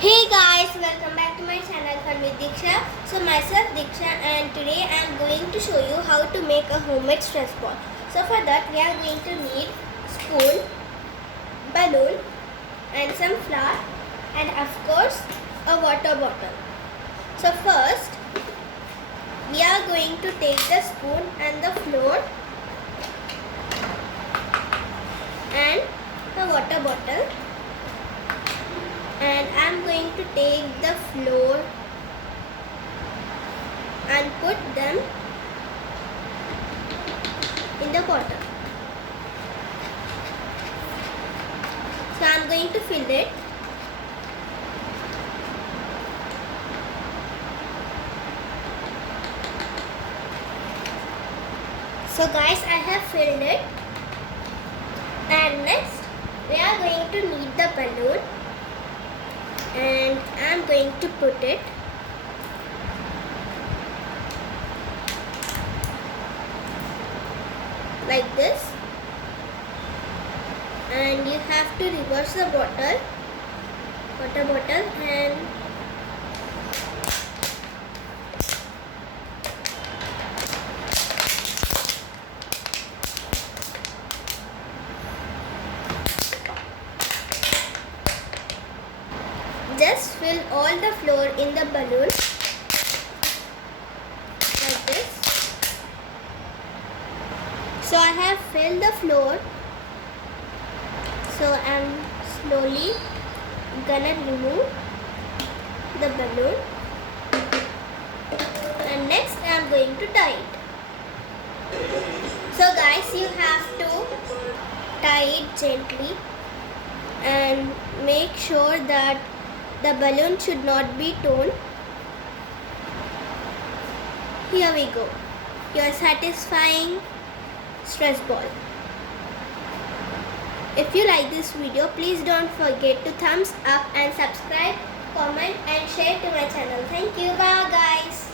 Hey guys, welcome back to my channel Fun with Deeksha. So myself Deeksha and today I am going to show you how to make a homemade stress ball. So for that we are going to need spoon, balloon and some flour and of course a water bottle. So first we are going to take the spoon and the flour and the water bottle. And I am going to take the flour and put them in the bottle. So I am going to fill it. So guys, I have filled it. And next we are going to need the balloon. And I am going to put it like this, and you have to reverse the water bottle and just fill all the flour in the balloon like this. So I have filled the flour. So I am slowly gonna remove the balloon and next I am going to tie it. So guys, you have to tie it gently and make sure that the balloon should not be torn. Here we go. Your satisfying stress ball. If you like this video, please don't forget to thumbs up and subscribe, comment and share to my channel. Thank you. Bye guys.